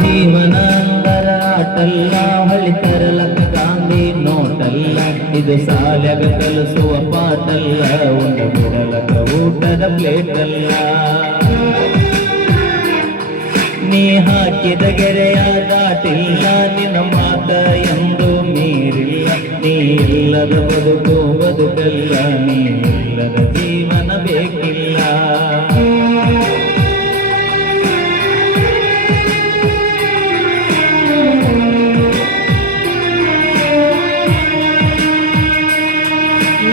ಜೀವನ ಅಂದರ ಆಟಲ್ಲ, ಹೊಳಿ ತರಲಕ್ಕ ಗಾಂಧಿ ನೋಟಲ್ಲ, ಇದು ಸಾಲ್ಯಾಗ ಕಲಿಸುವ ಪಾಟಲ್ಲ, ಒಂದು ಬಿಡಲಕ್ಕ ಊಟದ ಪ್ಲೇಟ್ ಅಲ್ಲ. ನೀ ಹಾಕಿದ ಗೆರೆಯ ದಾಟಿಲ್ಲ, ನಿನ್ನ ಮಾತ ಎಂದು ಮೀರಿಲ್ಲ, ನೀ ಇಲ್ಲದ ಬದುಕು ಬದುಕಲ್ಲ, ನೀ ಇಲ್ಲದ ಜೀವನ ಬೇಕಿಲ್ಲ.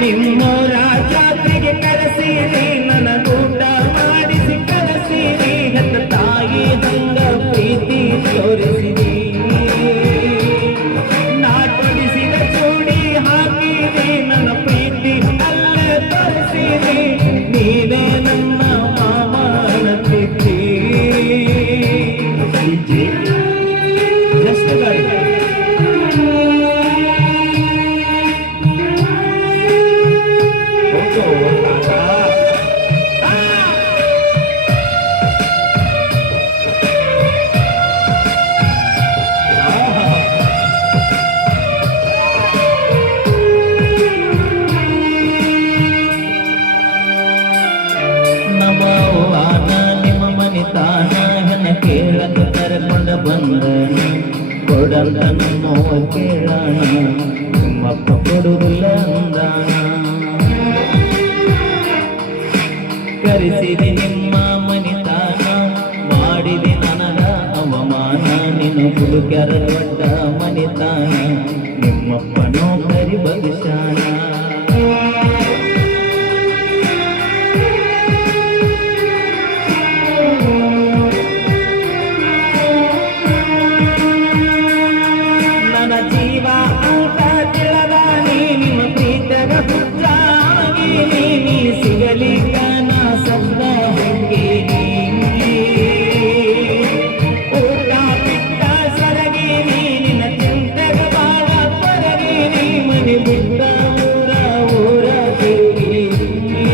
ನಿಮ್ಮೂರ ಜಾತ್ರೆಗೆ ಕರೆಸಿರಿ, ನನಗೂಟ ಮಾಡಿಸಿ ಕಳಿಸಿರಿ, ಹೆತ್ತ ತಾಯಿ ಹಂಗ ಪ್ರೀತಿ ತೋರಿಸಿರಿ, ನಾ ಕೊಡಿಸಿದ ಚೂಡಿ ಹಾಕಿರಿ, ನನ್ನ ಪ್ರೀತಿ ಅಲ್ಲೇ ತೋರಿಸಿರಿ, ನೀವೇ ನನ್ನ ಮಾಮ ಅನ್ನತಿದ್ರಿ. ನಿಮ್ಮ ಮನಿತಾನ ಹೆಣ ಕೇಳಕ ಕರ್ಕೊಂಡ ಬಂದನ, ಕೊಡಂತ ನಮ್ಮ ಕೇಳಣ, ನಿಮ್ಮಪ್ಪ ಕೊಡುವುದಿಲ್ಲ ಅಂದಾನ. ಕರೆಸಿದೆ ನಿಮ್ಮ ಮನಿತಾನ, ಮಾಡಿದೆ ನನಗ ಅವಮಾನ, ನೀನು ಹುಡುಗ್ಯಾರ ದೊಡ್ಡ ಮನಿತಾನ, ನಿಮ್ಮಪ್ಪ ನೌಕರಿ ಭವಿಷ್ಯಾನ. ಜೀವ ಅಂತ ತಿಳಿದ ನಿಮ್ಮ ಪ್ರೀತಗ ಹುಚ್ಚಾಗಿ, ನೀ ಸಿಗಲಿಕ್ಕ ನಾ ಸದ್ದ ಹೋಗೀನಿ, ಊಟ ಬಿಟ್ಟ ಸರಗೀನಿ, ನಿನ್ನ ಚಿಂತೆಗ ಬಾಳ ಪರಗೀನಿ, ಮನೆ ಬಿಟ್ಟ ಊರ ತಿರುಗೀನಿ.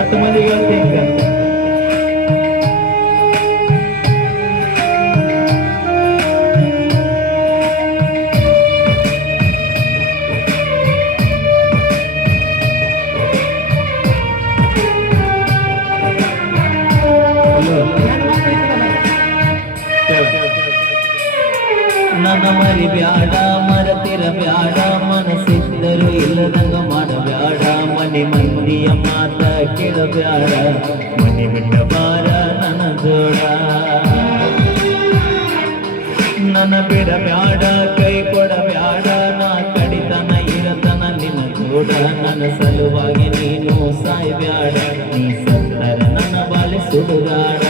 ಎಷ್ಟು ಮಂದಿಗೆ ಹೇಳ್ತೀನಿ ನನ್ನ ಮರಿ ಬ್ಯಾಡ, ಮರತಿರ ಬ್ಯಾಡ, ಮನಸ್ಸಿದ್ದರು ಇಲ್ಲದಂಗ ಮಾಡಬ್ಯಾಡ, ಮನೆ ಮಂದಿಯ ಮಾತ ಕೇಳಬ್ಯಾಡ, ಮನೆ ಬಿಟ್ಟ ಬಾರ ನನ್ನ ಜೋಡ. ನನ್ನ ಬಿಡಬ್ಯಾಡ, ಕೈ ಕೊಡಬ್ಯಾಡ, ನಾ ಕಡಿತನ ಇರತನ ನಿನ್ನ ಜೋಡ, ನನ್ನ ಸಲುವಾಗಿ ನೀನು ಸಾಯ್ಬ್ಯಾಡ, ನೀ ಸತ್ತರ ನನ್ನ ಬಾಳೆ ಸುಡುಗಾಡ.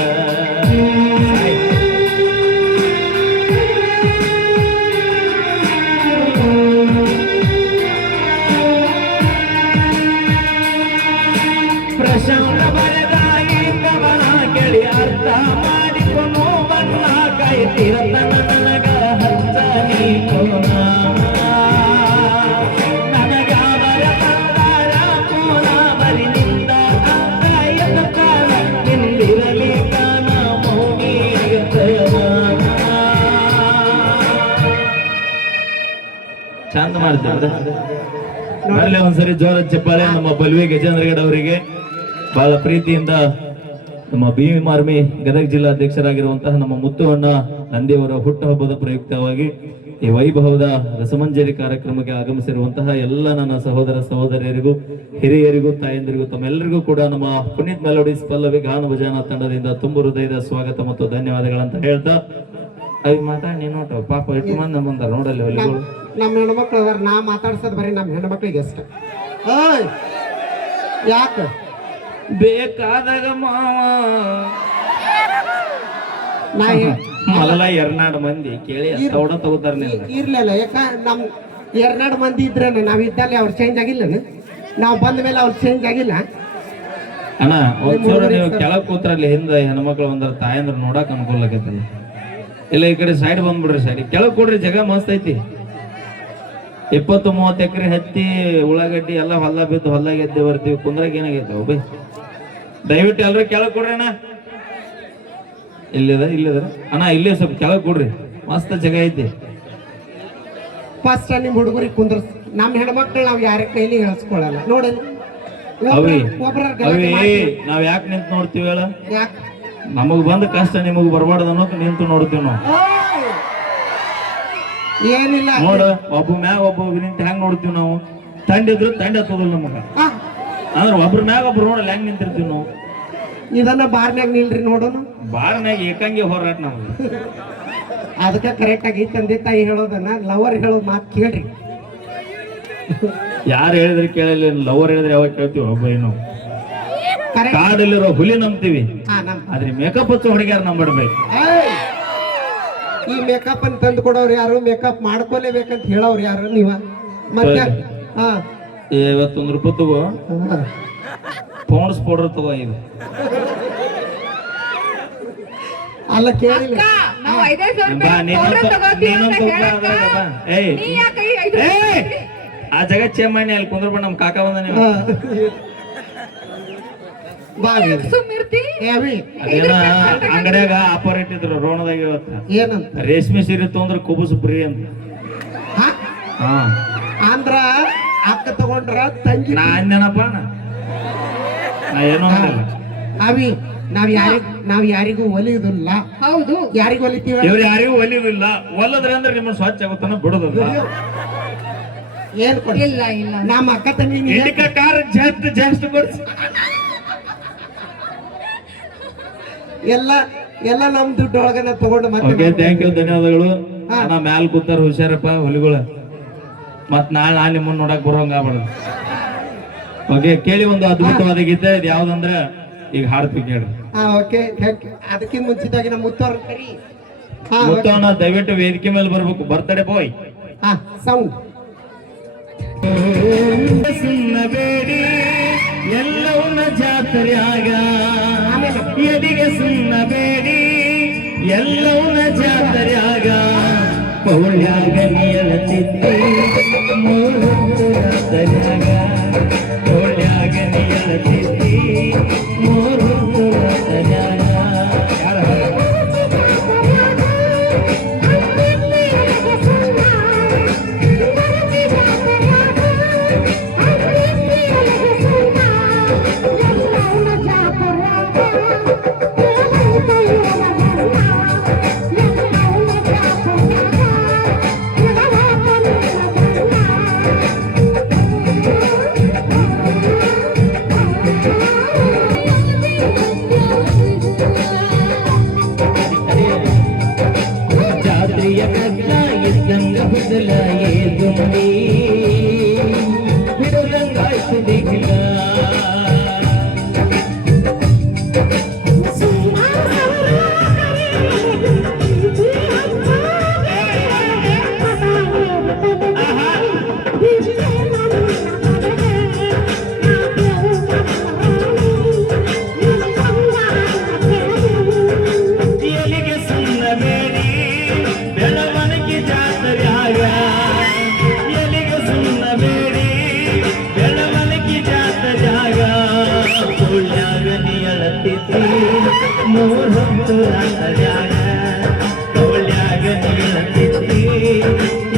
ಪ್ರಶಾಂತ ಬರೆದಾಗಿ ಕವನ ಕೇಳಿ ಅರ್ಥ ಮಾಡಿಕೊಂಡು ಬಣ್ಣ ಕಾಯ್ತಿರತನ ನನಗ ಹಚ್ಚ ನೀಕೋನ, ನನಗಾವರ ಬಂದಾರ ಪೂನ ಬರಿ ನಿಂದ ಅಂಗಾಯದ ಕಾಲ, ನಿಂದಿರಲಿ ಕಾನ ಮೌನಿ ಚಂದ ಮಾಡ್ತಾರೆ. ಅಲ್ಲಿ ಒಂದ್ಸರಿ ಜೋರ ಚಪ್ಪಾಳೆ ನಮ್ಮ ಬಲ್ವಿ ಗಜೇಂದ್ರಗಡ ಅವರಿಗೆ ಬಹಳ ಪ್ರೀತಿಯಿಂದ ನಮ್ಮ ಭೀಮ್ ಆರ್ಮಿ ಗದಗ ಜಿಲ್ಲಾ ಅಧ್ಯಕ್ಷರಾಗಿರುವಂತಹ ನಮ್ಮ ಮುತ್ತುವಣ್ಣ ನಂದಿಯವರ ಹುಟ್ಟುಹಬ್ಬದ ಪ್ರಯುಕ್ತವಾಗಿ ಈ ವೈಭವದ ರಸಮಂಜರಿ ಕಾರ್ಯಕ್ರಮಕ್ಕೆ ಆಗಮಿಸಿರುವಂತಹ ಎಲ್ಲ ನನ್ನ ಸಹೋದರ ಸಹೋದರಿಯರಿಗೂ ಹಿರಿಯರಿಗೂ ತಾಯಂದಿರಿಗೂ ತಮ್ಮೆಲ್ಲರಿಗೂ ಕೂಡ ನಮ್ಮ ಪುನೀತ್ ಮೆಲೋಡಿಸ್ ಪಲ್ಲವಿ ಗಾನ ಭಜನಾ ತಂಡದಿಂದ ತುಂಬು ಹೃದಯದ ಸ್ವಾಗತ ಮತ್ತು ಧನ್ಯವಾದಗಳಂತ ಹೇಳ್ತಾ ಅವಿ ಮಾತಾಡಿ ನೋಟ ಪಾಪ ಇಟ್ಟು ಮಂದಿ ಬಂದಾರ ನೋಡಲ್ಲಿ ಹೊಲಿಗಳು ನಮ್ಮ ಹೆಣ್ಮಕ್ಳು ಅದಾರ, ನಾ ಮಾತಾಡ್ಸೋದು ಬರೀ ನಮ್ಮ ಹೆಣ್ಮಕ್ಳಿಗೆ ಅಷ್ಟ. ಯಾಕೆ ಬೇಕಾದಾಗ ಮಾವ ಮೊದಲ ಎರನಾಡು ಮಂದಿ ಕೇಳಿ ತೌಡ ತಗೋತಾರ ಇರ್ಲಿಲ್ಲ. ಯಾಕ ನಮ್ ಎರನಾಡು ಮಂದಿ ಇದ್ರೆ ನಾವಿದ್ದಲ್ಲಿ ಅವ್ರು ಚೇಂಜ್ ಆಗಿಲ್ಲ, ನಾವು ಬಂದ ಮೇಲೆ ಅವ್ರು ಚೇಂಜ್ ಆಗಿಲ್ಲ. ಅಣ್ಣ ಒಂಚೂರು ನೀವು ಕೆಳಗ್ ಕೂತ್ರಲ್ಲಿ ಹಿಂದೆ ಹೆಣ್ಮಕ್ಳು ಬಂದ್ರ ತಾಯಂದ್ರ ನೋಡಕ್ ಅನುಕೂಲ ಆಗೈತಲ್ಲ. ಇಲ್ಲ ಈ ಕಡೆ ಸೈಡ್ ಬಂದ್ಬಿಡ್ರಿ, ಸೈಡ್ ಕೆಳಗ್ ಕೊಡ್ರಿ, ಜಾಗ ಮಸ್ತ್ ಐತಿ. 20-30 ಎಕರೆ ಹತ್ತಿ ಉಳ್ಳಾಗಡ್ಡಿ ಎಲ್ಲ ಹೊಲ ಬಿದ್ದು ಹೊಲ್ದಾಗ ಎದ್ದೆ ಬರ್ತೀವಿ, ಕುಂದ್ರಾಗ ಏನಾಗೈತೆ ಬೈ ದಯವಿಟ್ಟು ಎಲ್ಲರೂ ಕೆಳಗೆ ಕೊಡ್ರಿ ಅಣ್ಣ. ಇಲ್ಲಿದ ಅಣ್ಣ, ಇಲ್ಲೇ ಸ್ವಲ್ಪ ಕೆಳಗೆ ಕೊಡ್ರಿ, ಮಸ್ತ್ ಜಾಗ ಐತಿ. ಫಸ್ಟ್ ನಿಮ್ ಹುಡುಗರಿಗೆ ಕುಂದ್ರಸ್. ನಮ್ಮ ಹೆಣ್ಮಕ್ಳು ನಾವ್ ಯಾರ ಕೈಲಿ ಹೇಳ್ಸ್ಕೊಳಲ್ಲ ನೋಡಿ. ಅವಿ ಒಬ್ರ ಅವಿ ನಾವ್ ಯಾಕೆ ನಿಂತು ನೋಡ್ತೀವಿ ಹೇಳ? ಯಾಕೆ ನಮಗ್ ಬಂದ ಕಷ್ಟ ನಿಮಗ್ ಬರ್ಬಾರ್ದು ಅನ್ನೋಕೆ ನಿಂತು ನೋಡ್ತೀವಿ ನಾವು. ಏನಿಲ್ಲ ನೋಡ, ಒಬ್ಬ ಮ್ಯಾಗ ಒಬ್ಬ ನಿಂತು ಹೆಂಗ್ ನೋಡ್ತೀವಿ ನಾವು. ತಂಡಿದ್ರು ತಂಡ ಹತ್ತೋದಿಲ್ಲ ನಮಗ. ಆ, ಅಂದ್ರೆ ಒಬ್ರ ಮ್ಯಾಗ ಒಬ್ರು ನೋಡಲ್ಲ ಹೆಂಗ್ ನಿಂತಿರ್ತೀವಿ ನಾವು. ಇದನ್ನ ಬಾರ್ನ್ಯಾಗ ನಿಲ್ರಿ ನೋಡೋಣ. ಬಾರ್ನ್ಯಾಗ ಏಕಾಂಗಿ ಹೋರಾಟ ನಮ್ಗೆ. ಅದಕ್ಕೆ ಕರೆಕ್ಟ್ ಆಗಿ ತಂದೆ ತಾಯಿ ಹೇಳೋದನ್ನ ಲವರ್ ಹೇಳೋ ಮಾತು ಕೇಳ್ರಿ. ಯಾರು ಹೇಳಿದ್ರೆ ಕೇಳಲ್ಲ, ಲವರ್ ಹೇಳಿದ್ರೆ ಯಾವಾಗ ಕೇಳ್ತೀವಿ? ಒಬ್ಬ ಏನು ಕರೆಕ್ಟ್. ಕಾಡಲ್ಲಿರೋ ಹುಲಿ ನಂಬ್ತೀವಿ, ಹಾ ನಮ್ ಆದ್ರೆ ಮೇಕಪ್ ಹಚ್ಚೋ ಹುಡುಗಿಯಾರ ನಂಬಿಡ್ಬೇಕು. ಏಯ್! ಈ ಮೇಕಪ್ ಅನ್ನು ತಂದು ಕೊಡೋರು ಯಾರು? ಮೇಕಪ್ ಮಾಡ್ಕೊಲೇಬೇಕಂತ ಹೇಳೋರು ಯಾರು? ನೀವ ಮತ್ತೆ ಹಾ ಇವತ್ತೊಂದು ರೂಪಾಯಿ ತಗೋ, ಪೌಂಡ್ಸ್ ಪೌಡರ್ ತಗೋ. ಇದು ಅಲ್ಲ ಕೇಳಿಲ್ಲ. ನಾವು 5,000 ಬಾ, ರೂಪಾಯಿ ನೀನೊಂದು ಪೌಡರ್ ತಗೋತೀವಿ ನೀನೊಂದು ಅಂತ ತಗೋ, ಹೇಳಕ್ಕ. ಅದ್ರಾಗ ಬಾ. ಏಯ್ ನೀ ಯಾಕೆ 5 ಏಯ್! ಆ ಜಗ ಚೇಮಣ್ಣಿ ಅಲ್ಲಿ ಕುಂದ್ರಬೇಡ, ನಮ್ ಕಾಕ ಬಂದ ನೀವು. ಹಾ. ಬಾವಿ ಸುಮ್ಮಿರ್ತಿ? ಏ ಅವಿ ಅದೇನ ಅಂಗಡ್ಯಾಗ ಆಫರ್ ಇಟ್ಟಿದ್ರು ರೋಣದಾಗ ಇವತ್ತ. ಏನಂತ? ರೇಷ್ಮೆ ಸೀರೆ ತೊಂದ್ರೆ ಕುಬುಸು ಫ್ರೀ ಅಂತ. ಹಾ ಹಾ, ಅಂದ್ರ ಅಕ್ಕ ತಗೊಂಡ್ರ ತಂಗಿ. ನಾ ಅಂದೇನಪ್ಪ, ನಾ ಏನೋ ಅಂದಿಲ್ಲ. ಅವಿ ನಾವ್ ಯಾರಿಗೂ ಒಲಿಯುದಿಲ್ಲ. ಹೌದು. ಯಾರಿಗೂ ಒಲಿತೀವ? ಇವ್ರು ಯಾರಿಗೂ ಒಲಿಯುವುದಿಲ್ಲ. ಒಲ್ಲದ್ರೆ ಅಂದ್ರೆ ನಿಮ್ಮ ಸ್ವಚ್ಛ ಆಗುತ್ತಾನ ಬಿಡುದಿಲ್ಲ. ಏನ್ ಕೊಡಿ? ಇಲ್ಲ ಇಲ್ಲ. ನಮ್ಮ ಅಕ್ಕ ತಂಗಿ ಇಂಡಿಕಾ ಕಾರ್ ಜಾಸ್ತಿ ಬರ್ಸಿ. ಎಲ್ಲ ನಮ್ ದುಡ್ಡು ಒಳಗನ ತಗೊಂಡು ಓಕೆ, ಮತ್ತೆ ಥ್ಯಾಂಕ್ ಯು, ಧನ್ಯವಾದಗಳು. ಹಾ. ನಾ ಮ್ಯಾಲ್ ಕೂತಾರ, ಹುಷಾರಪ್ಪ ಹುಲಿಗಳ. ಮತ್ ನಾಳೆ ನಿಮ್ಮನ್ನ ನೋಡಕ್ ಬರೋಂಗ ಆಗ್ಬಾರ್ದು. ಓಕೆ, ಕೇಳಿ ಒಂದು ಅದ್ಭುತವಾದ ಗೀತೆ. ಇದು ಯಾವ್ದಂದ್ರ ಈಗ ಹಾಡ್ತೀವಿ ಕೇಳಿ. ಹಾ ಓಕೆ ಥ್ಯಾಂಕ್ ಯು. ಅದಕ್ಕಿಂತ ಮುಂಚಿತವಾಗಿ ನಮ್ಮ ಮುತ್ತವ್ರ ಕರಿ. ಹಾ ಮುತ್ತವನ್ನ ದಯವಿಟ್ಟು ವೇದಿಕೆ ಮೇಲೆ ಬರ್ಬೇಕು. ಬರ್ತಡೆ ಬಾಯ್. ಹಾ ಸೌಂಡ್. ಸುಮ್ಮಬೇಡಿ ಎಲ್ಲವನ್ನ ಜಾತ್ರೆಯಾಗ, ಎದಿಗೆ ಸುಮ್ಮಬೇಡಿ ಎಲ್ಲವನ್ನ ಜಾತ್ರೆಯಾಗ, ಪೌಳ್ಯಾಗ ನೀಳತಿದ್ದೆ ಮೂರೊಂದು ಜಾತ್ರೆಯಾಗ, ಪೌಳ್ಯಾಗ ನೀಳತಿದ್ದೆ ಮೂರೊಂದು ಜಾತ್ರೆಯಾಗ. ಜಾತ್ರೆಯ ಕಗ್ಗ ಇದ್ದಂಗ ಬದಲ ಏದುಂಬಿ ಬಿಡದಂಗಾಯ್ತು ದಿಗಿಲ. ಎಲಿಗೆ ಸುಮ್ಮಬೇಡಿ ಬೆಳವಣಿಗೆ ಜಾತ್ರೆಯಾಗ, ಎಲಿಗೆ ಸುಮ್ಮಬೇಡಿ ಬೆಳವಣಿಗೆ ಜಾತ್ರೆಯಾಗ, ಸುಳ್ಳ್ಯಾಗ ನೀಳತಿದ್ದಿ ಮೂರೊಂದು ಜಾತ್ರೆಯಾಗ, ಸುಳ್ಳ್ಯಾಗ ನೀಳತಿದ್ದಿ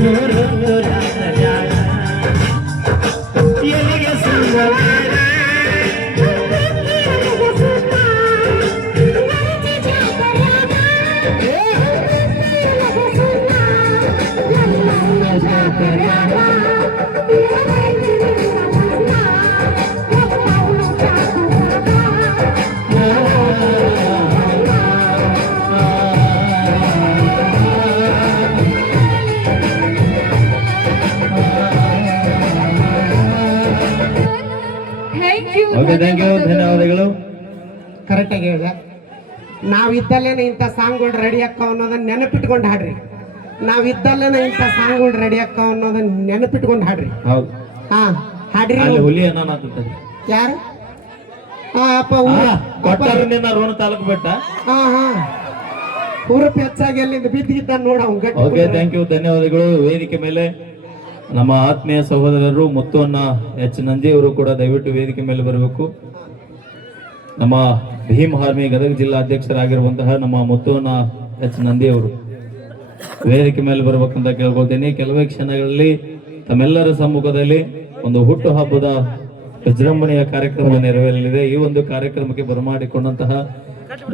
ಮೂರೊಂದು ಜಾತ್ರೆಯಾಗ, ಎಲಿಗೆ ಸುಮ್ಮಬೇಡಿ. Thank you. Okay, thank you, ಧನ್ಯವಾದಗಳು. ಕರೆಕ್ಟ್ ಆಗಿ ಹೇಳಿದೆ. ನಾವಿದ್ದಲ್ಲೇನೆ ಇಂಥ ಸಾಂಗ್ಗಳು ರೆಡಿ ಅಕ್ಕಾವ ಅನ್ನೋದನ್ನ ನೆನಪಿಟ್ಕೊಂಡು ಹಾಡ್ರಿ. ನಾವಿದ್ದಲ್ಲೇನೆ ಇಂಥ ಸಾಂಗ್ಗಳು ರೆಡಿ ಅಕ್ಕಾವ ಅನ್ನೋದನ್ನ ನೆನಪಿಟ್ಕೊಂಡು ಹಾಡ್ರಿ. ಹೌದು, ಹಾ ಹಾಡ್ರಿ. ಅಲ್ಲಿ ಹುಲಿ ಅನ್ನೋದು ಯಾರು? ಹಾ ಅಪ್ಪ ಕೊಟ್ಟಾರ ನಿನ್ನ ರೋಣ ತಾಲೂಕು ಬೆಟ್ಟ. ಹಾ ಹಾ ಹುರುಪು ಹೆಚ್ಚಾಗಿ ಅಲ್ಲಿಂದ ಬಿದ್ದಿದ್ದ ನೋಡ ಅವ್ನ್ ಗಟ್ಟಿ ಓಕೆ, ಥ್ಯಾಂಕ್ ಯು, ಧನ್ಯವಾದಗಳು. ವೇದಿಕೆ ಮೇಲೆ ನಮ್ಮ ಆತ್ಮೀಯ ಸಹೋದರರು ಮುತ್ತುವನ್ನ ಎಚ್ ನಂದಿ ಅವರು ಕೂಡ ದಯವಿಟ್ಟು ವೇದಿಕೆ ಮೇಲೆ ಬರಬೇಕು. ನಮ್ಮ ಭೀಮ್ ಆರ್ಮಿ ಗದಗ ಜಿಲ್ಲಾ ಅಧ್ಯಕ್ಷರಾಗಿರುವಂತಹ ನಮ್ಮ ಮುತ್ತುವನ ಎಚ್ ನಂದಿ ಅವರು ವೇದಿಕೆ ಮೇಲೆ ಬರ್ಬೇಕಂತ ಕೇಳ್ಕೊತೀನಿ. ಕೆಲವೇ ಕ್ಷಣಗಳಲ್ಲಿ ತಮ್ಮೆಲ್ಲರ ಸಮ್ಮುಖದಲ್ಲಿ ಒಂದು ಹುಟ್ಟು ಹಬ್ಬದ ವಿಜೃಂಭಣೆಯ ಕಾರ್ಯಕ್ರಮ ನೆರವೇರಲಿದೆ. ಈ ಒಂದು ಕಾರ್ಯಕ್ರಮಕ್ಕೆ ಬರಮಾಡಿಕೊಂಡಂತಹ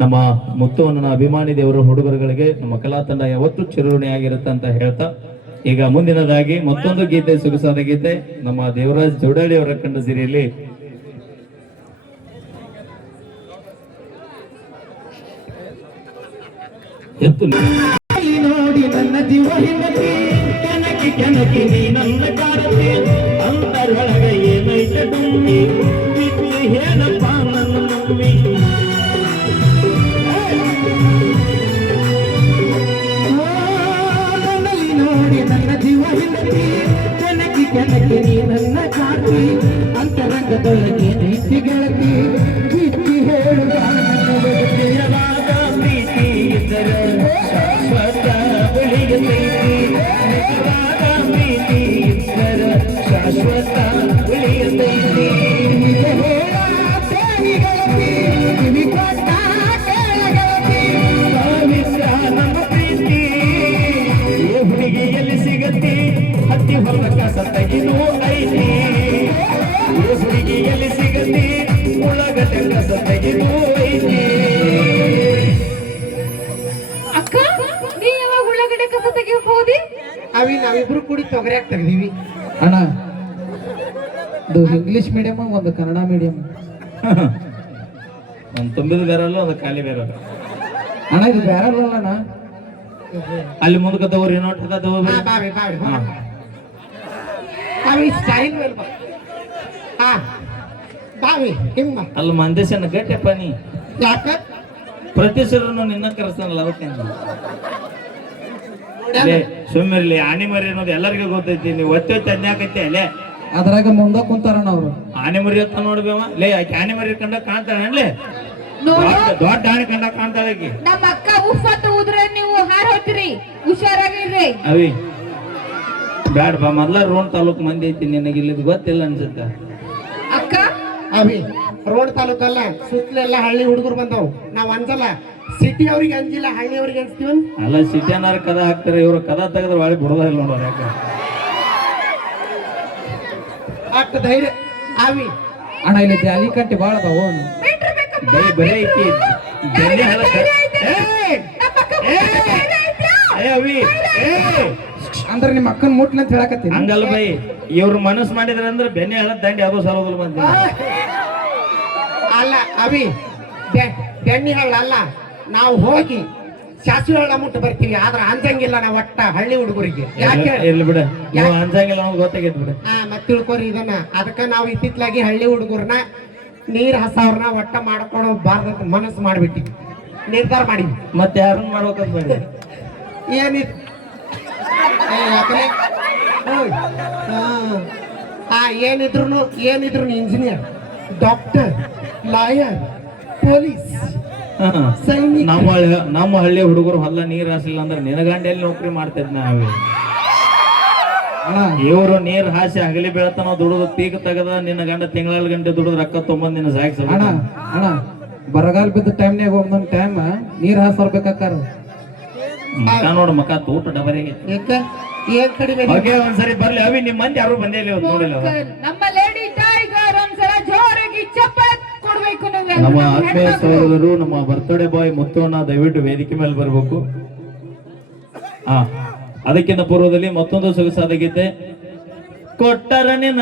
ನಮ್ಮ ಮುತ್ತುವನ ಅಭಿಮಾನಿ ದೇವರ ಹುಡುಗರುಗಳಿಗೆ ನಮ್ಮ ಕಲಾ ತಂಡ ಯಾವತ್ತೂ ಚಿರಋಣಿಯಾಗಿರುತ್ತೆ ಅಂತ ಹೇಳ್ತಾ, ಈಗ ಮುಂದಿನದಾಗಿ ಮತ್ತೊಂದು ಗೀತೆ, ಸೊಗಸಾದ ಗೀತೆ ನಮ್ಮ ದೇವರಾಜ್ ಜೋಡಾಳಿ ಅವರ ಕಂಡ ಸಿರಿಯಲ್ಲಿ ಎತ್ತು ನೋಡಿ ನನ್ನ ಜೀವ ಹಿಂಗತಿ ಕೆನಕಿ ಕೆನಕಿ ನೀ ನನ್ನ ಕಾರತಿ ಅಂತರೊಳಗ ಏನೈತೆ ಡುಮ್ಮಿ ಬಿಟ್ಟು ಹೇಳಪ್ಪ ನನ್ನ ಮಮ್ಮಿ ನೋಡಿ ನನ್ನ ಜೀವ ಹಿಂಗತಿ ಕೆನಕಿ ಕೆನಕಿ ನೀ ನನ್ನ ಕಾರತಿ ಅಂತರಂಗದೊಳಗೆ ನೈತಿ ಗೆಳತಿ ಬಿಟ್ಟು ಹೇಳುವ ನಿಜವಾದ ಪ್ರೀತಿ ಇದ್ದರೆ ಶಾಶ್ವತ ಉಳಿಯತೈತಿ. ನಿಜವಾದ ಪ್ರೀತಿ ಇದ್ದರೆ ಶಾಶ್ವತ ಉಳಿಯತೈತಿ. ಸಾವಿರ ನಮ್ಮ ಪ್ರೀತಿ ಈ ಹುಡುಗಿಯಲ್ಲಿ ಸಿಗತಿ, ಹತ್ತಿ ಹೊಲ ಕಸ ತೆಗಿನೂ ಐತಿ. ಈ ಹುಡುಗಿಯಲ್ಲಿ ಸಿಗತಿ, ಉಳ್ಳಗಡ್ಡೆ ಕಸ ತೆಗಿನೂ ಐತಿ. ಅಕ್ಕ ನೀ ಯಾವಾಗ ಉಳ್ಳಾಗಡ್ಡೆ ಕಸ ತೆಗಿಯಕ್ ಹೋದಿ? ಅವಿ ನಾವಿಬ್ರು ಕೂಡಿ ತೊಗರಿಯಾಗ ತೆಗ್ದೀವಿ. ಅಣ್ಣ ಇದು ಇಂಗ್ಲಿಷ್ ಮೀಡಿಯಮ್ ಒಂದು ಕನ್ನಡ ಮೀಡಿಯಂ. ಒಂದು ತುಂಬಿದ ಬೇರಲ್ಲ, ಒಂದು ಖಾಲಿ ಬೇರಲ್ಲ. ಅಣ್ಣ ಇದು ಬೇರೆ ಅಣ್ಣ, ಅಲ್ಲಿ ಮುಂದಕ್ಕೆ ತಗೋರಿ ನೋಟ್ ಹಾ, ಬಾವಿ ಬಾವಿ ಅವಿ ಸ್ಟೈಲ್ ಮೇಲೆ ಬಾ. ಹಾ ಬಾವಿ ಹಿಂಗ್ ಬಾ. ಅಲ್ಲಿ ಮಂದೇಶನ ಗಟ್ಟೆಪ್ಪ ನೀ ಯಾಕ ಪ್ರತಿ ಸರನು ನಿನ್ನ ಕರೆಸ್ತಾನಲ್ಲ ಅದಕ್ಕೆ ಸುಮ್ಮಿರ್ಲಿ. ಆನೆ ಮರಿ ಅನ್ನೋದು ಎಲ್ಲರಿಗೂ ಗೊತ್ತೈತಿ. ನೀವು ಒತ್ತಿ ಅನ್ಯಾಕೈತಿ ಅಲ್ಲೇ ಅದ್ರಾಗ ಮುಂದೆ ಕುಂತಾರಣ್ಣ ಅವ್ರು. ಆನೆ ಮರಿ ಅಂತ ನೋಡ್ಬೇವ ಲೇ. ಆಕೆ ಆನೆ ಮರಿ ಕಂಡ ಕಾಣ್ತಾಳೆ ಅನ್ಲೇ, ನೋಡು ದೊಡ್ಡ ಆನೆ ಕಂಡ ಕಾಣ್ತಾಳೆ ಆಕಿ. ನಮ್ಮ ಅಕ್ಕ ಉಫ್ ಅಂತ ಉದ್ರೆ ನೀವು ಹಾರ್ ಹೋಗ್ತೀರಿ, ಹುಷಾರಾಗಿರ್ರಿ. ಅವಿ ಬ್ಯಾಡ ಬಾ, ಮೊದ್ಲ ರೋಣ ತಾಲೂಕ್ ಮಂದಿ ಐತಿ, ನಿನಗೆ ಇಲ್ಲಿ ಗೊತ್ತಿಲ್ಲ ಅನ್ಸುತ್ತ. ಅಕ್ಕ ಅವಿ ರೋಡ್ ತಾಲೂಕಲ್ಲ, ಸುತ್ತಲೆಲ್ಲ ಹಳ್ಳಿ ಹುಡುಗರು ಬಂದವು. ನಾವ್ ಅಂಜಲ್ಲ, ಸಿಟಿ ಅವ್ರಿಗೆ ಅಂಜಿಲ್ಲ, ಹಳ್ಳಿ ಅವ್ರಿಗೆ ಅನ್ಸ್ತೀವನ್. ಅಲ್ಲ ಸಿಟಿಯನ್ನಾರ ಕದ ಹಾಕ್ತಾರೆ, ಇವ್ರು ಕದ ತೆಗೆದ್ರೆ ಒಳಗೆ ಬಿಡೋದ ಇಲ್ಲ ನೋಡೋರು. ಯಾಕ ಅಷ್ಟು ಧೈರ್ಯ ಅವಿ. ಅಣ್ಣ ಇಲ್ಲಿ ಜಾಲಿ ಕಟ್ಟಿ ಬಾಳ ಅದಾವು. ಬಿಟ್ರು ಬೇಕಪ್ಪ, ಬರೀ ಐತಿ ಬೆನ್ನೆ ಹಲ. ನಮ್ಮ ಅಕ್ಕ ಧೈರ್ಯ ಐತ್ಯಾ? ಏ ಅವಿ ಏ ಅಂದ್ರೆ ನಿಮ್ಮ ಅಕ್ಕನ ಮುಟ್ಲ ಅಂತ ಹೇಳಕತ್ತೀನಿ. ಹಂಗಲ್ಲ ಬೈ, ಇವ್ರು ಮನಸ್ಸು ಮಾಡಿದ್ರೆ ಅಂದ್ರೆ ಬೆನ್ನೆ ಹೇಳ ದಂಡಿ ಯಾವುದೋ ಸರೋದಿಲ್ಲ ಬಂದ. ಅಲ್ಲ ಅವಿ, ಬೆಣ್ಣಿ ಹಳ್ಳ ಅಲ್ಲ, ನಾವು ಹೋಗಿ ಶಾಸ್ತ್ರಿ ಹಳ್ಳ ಮುಟ್ಟು ಬರ್ತೀವಿ. ಆದ್ರೆ ಅಂಜಂಗಿಲ್ಲ ನಾವು ಒಟ್ಟ ಹಳ್ಳಿ ಹುಡುಗರಿಗೆ. ಯಾಕೆ ಇರ್ಲಿ ಬಿಡ, ನೀವು ಅಂಜಂಗಿಲ್ಲ ಅವ್ನು ಗೊತ್ತಾಗೈತಿ ಬಿಡ. ಮತ್ ತಿಳ್ಕೊರಿ ಇದನ್ನ. ಅದಕ್ಕ ನಾವು ಇತ್ತಿತ್ಲಾಗಿ ಹಳ್ಳಿ ಹುಡುಗರ್ನ ನೀರ್ ಹಸವ್ರನ್ನ ಒಟ್ಟ ಮಾಡ್ಕೊಂಡು ಬಾರ್ದಂತ ಮನಸ್ಸು ಮಾಡ್ಬಿಟ್ಟಿವಿ, ನಿರ್ಧಾರ ಮಾಡಿದ್ವಿ. ಮತ್ತೆ ಯಾರನ್ನ ಮಾಡ್ಬೇಕಂತ ಮಾಡಿ ಏನಿತ್ತು ಏನಿದ್ರು ಇಂಜಿನಿಯರ್, ಡಾಕ್ಟರ್, ಲಾಯರ್, ಪೊಲೀಸ್, ಸೈನಿಕ. ನಮ್ಮ ಹಳ್ಳಿ ಹುಡುಗರು ಹೊಲ ನೀರ್ ಹಾಸಿಲ್ಲ ಅಂದ್ರೆ ನಿನಗಂಡೆಯಲ್ಲಿ ನೌಕರಿ ಮಾಡ್ತಿದ್ ನಾವೇ. ಅಣ್ಣ ಇವರು ನೀರ್ ಹಾಸಿ ಹಗಲಿ ಬೆಳತನ ದುಡಿದು ಪೀಕ್ ತೆಗದ, ನಿನ್ನ ಗಂಡ ತಿಂಗಳ ಗಂಟೆ ದುಡಿದು ರೊಕ್ಕ ತೊಂಬಂದ್ ನಿನ್ನ ಸಾಕ್ಸ. ಅಣ್ಣ ಅಣ್ಣ ಬರಗಾಲ ಬಿದ್ದ ಟೈಮ್ನಾಗ ಒಂದೊಂದ್ ಟೈಮ್ ನೀರ್ ಹಾಸರ್ಬೇಕಾಕಾರ. ಮಕ ನೋಡು, ಮಕ ತೂಟ ಡಬರಿಗೆ. ಏನ್ ಕಡಿಮೆ ಓಕೆ, ಒಂದ್ಸರಿ ಬರ್ಲಿ ಅವಿ. ನಿಮ್ ಮಂದಿ ಯಾರು ಬಂದೇ ಇಲ್ಲ ಇವತ್ತು, ನೋಡಿಲ್ಲ. ನಮ್ಮ ಲೇಡಿ ಟೈಗರ್ ಒಂದ್ಸಲ ಜೋರಾಗಿ ಚಪ್ಪಾಳೆ ಕೊಡ್ಬೇಕು. ನಮ್ಮ ಆತ್ಮೀಯ ಸಹೋದರರು, ನಮ್ಮ ಬರ್ತ್ಡೇ ಬಾಯ್ ಮುತ್ತುವಣ್ಣ ದಯವಿಟ್ಟು ವೇದಿಕೆ ಮೇಲೆ ಬರ್ಬೇಕು. ಅದಕ್ಕಿಂತ ಪೂರ್ವದಲ್ಲಿ ಮತ್ತೊಂದು ಸೊಗಸಾದ ಗೀತೆ. ಕೊಟ್ಟರ ನಿನ್ನ